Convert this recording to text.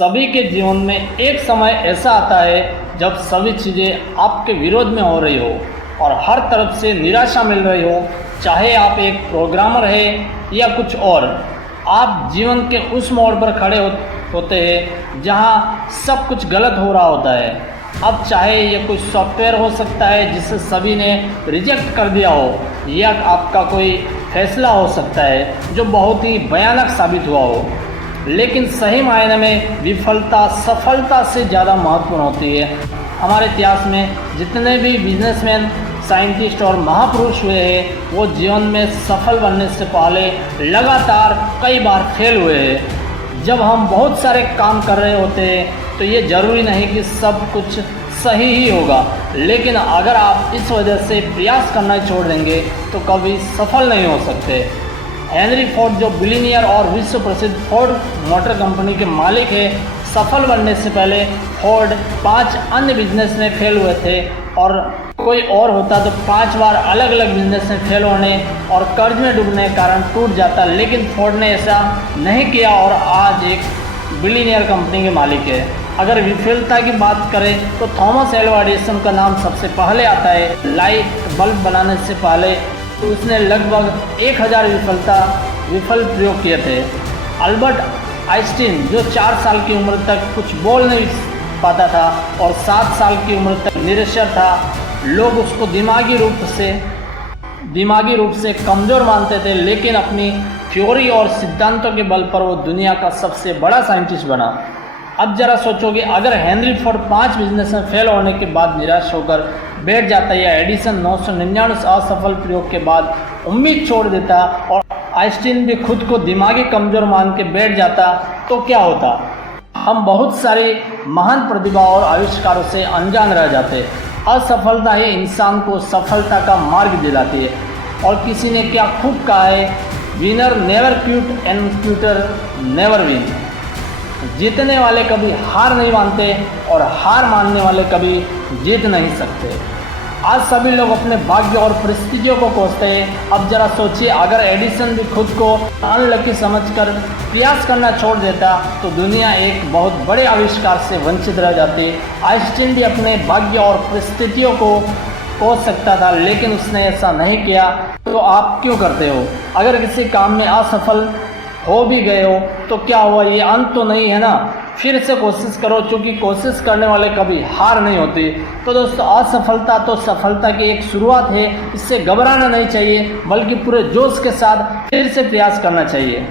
सभी के जीवन में एक समय ऐसा आता है जब सभी चीज़ें आपके विरोध में हो रही हो और हर तरफ से निराशा मिल रही हो। चाहे आप एक प्रोग्रामर हैं या कुछ और, आप जीवन के उस मोड़ पर खड़े होते हैं जहां सब कुछ गलत हो रहा होता है। अब चाहे ये कोई सॉफ्टवेयर हो सकता है जिसे सभी ने रिजेक्ट कर दिया हो, या आपका कोई फैसला हो सकता है जो बहुत ही भयानक साबित हुआ हो। लेकिन सही मायने में विफलता सफलता से ज़्यादा महत्वपूर्ण होती है। हमारे इतिहास में जितने भी बिजनेसमैन, साइंटिस्ट और महापुरुष हुए हैं, वो जीवन में सफल बनने से पहले लगातार कई बार फेल हुए हैं। जब हम बहुत सारे काम कर रहे होते हैं तो ये ज़रूरी नहीं कि सब कुछ सही ही होगा, लेकिन अगर आप इस वजह से प्रयास करना छोड़ देंगे तो कभी सफल नहीं हो सकते। हेनरी फोर्ड, जो बिलियनियर और विश्व प्रसिद्ध फोर्ड मोटर कंपनी के मालिक है, सफल बनने से पहले फोर्ड 5 अन्य बिजनेस में फेल हुए थे, और कोई और होता तो 5 बार अलग अलग बिजनेस में फेल होने और कर्ज में डूबने के कारण टूट जाता। लेकिन फोर्ड ने ऐसा नहीं किया और आज एक बिलियनियर कंपनी के मालिक है। अगर विफलता की बात करें तो थॉमस एल्वा एडिसन का नाम सबसे पहले आता है। लाइट बल्ब बनाने से पहले उसने लगभग 1000 विफल प्रयोग किए थे। अल्बर्ट आइंस्टीन, जो 4 साल की उम्र तक कुछ बोल नहीं पाता था और 7 साल की उम्र तक निरक्षर था, लोग उसको दिमागी रूप से कमज़ोर मानते थे, लेकिन अपनी थ्योरी और सिद्धांतों के बल पर वो दुनिया का सबसे बड़ा साइंटिस्ट बना। अब जरा सोचो कि अगर हेनरी फोर्ड 5 बिजनेस में फेल होने के बाद निराश होकर बैठ जाता, या एडिसन 999 असफल प्रयोग के बाद उम्मीद छोड़ देता और आइंस्टीन भी खुद को दिमागी कमज़ोर मान के बैठ जाता, तो क्या होता? हम बहुत सारी महान प्रतिभा और आविष्कारों से अनजान रह जाते। असफलता ही इंसान को सफलता का मार्ग दिलाती है। और किसी ने क्या खूब कहा है, winner never quit and Quetta never win. जीतने वाले कभी हार नहीं मानते और हार मानने वाले कभी जीत नहीं सकते। आज सभी लोग अपने भाग्य और परिस्थितियों को कोसते हैं। अब जरा सोचिए, अगर एडिसन भी खुद को अनलकी समझकर प्रयास करना छोड़ देता तो दुनिया एक बहुत बड़े आविष्कार से वंचित रह जाती। आइंस्टीन भी अपने भाग्य और परिस्थितियों को कोस सकता था, लेकिन उसने ऐसा नहीं किया। तो आप क्यों करते हो? अगर किसी काम में असफल हो भी गए हो तो क्या हुआ, ये अंत तो नहीं है ना। फिर से कोशिश करो, क्योंकि कोशिश करने वाले कभी हार नहीं होती। तो दोस्तों, असफलता तो सफलता की एक शुरुआत है। इससे घबराना नहीं चाहिए, बल्कि पूरे जोश के साथ फिर से प्रयास करना चाहिए।